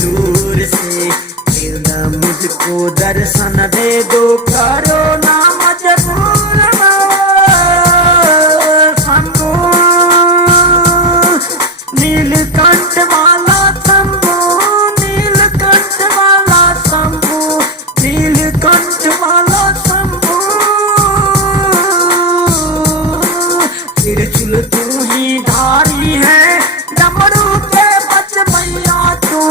दूर से, मिलना मुझको दर्शन दे दो, करो ना मजबूर शंभू। नीलकंठ वाला शंभू, नीलकंठ वाला शंभू, नीलकंठ वाला शंभू। त्रिशूल तू ही धारी है, डमरू के बचवैया तू,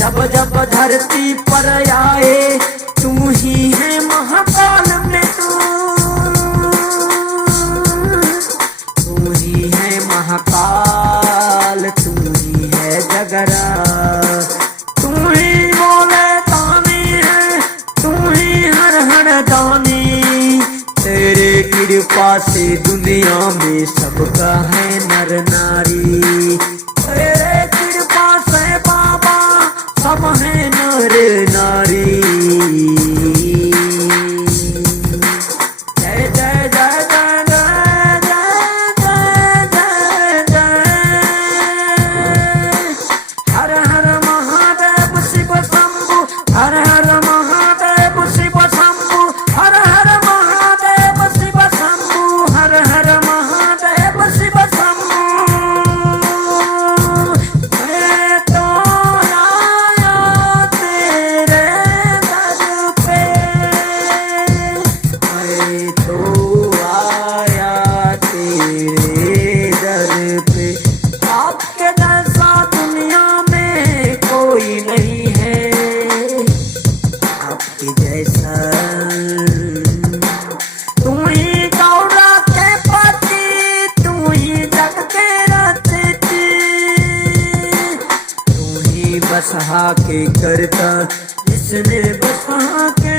जब जब धरती पर आए तू ही है महाकाल में तू ही है महाकाल, तू ही है जगरा, तू ही बोले दानी है, तू ही हर हर दानी। तेरे कृपा से दुनिया में सबका है नर नारी, तेरे कृपा से बाबा सब है नर नारी। जय जय जय जय जय जय जय जय जय। हर हर महादेव शिव शंभु, हर हर महादेव शिव शंभु, हर हर महादेव शिव शंभु, हर हर महादेव शिव शंभु। मैं तो आया तेरे दर पे, मैं तो आया तेरे दर पे। आपके जैसा दुनिया में कोई नहीं है, आपके जैसा। तू ही गौरा के पति, तू ही जग के रचती, तू ही बसहा के करता जिसने बसहा के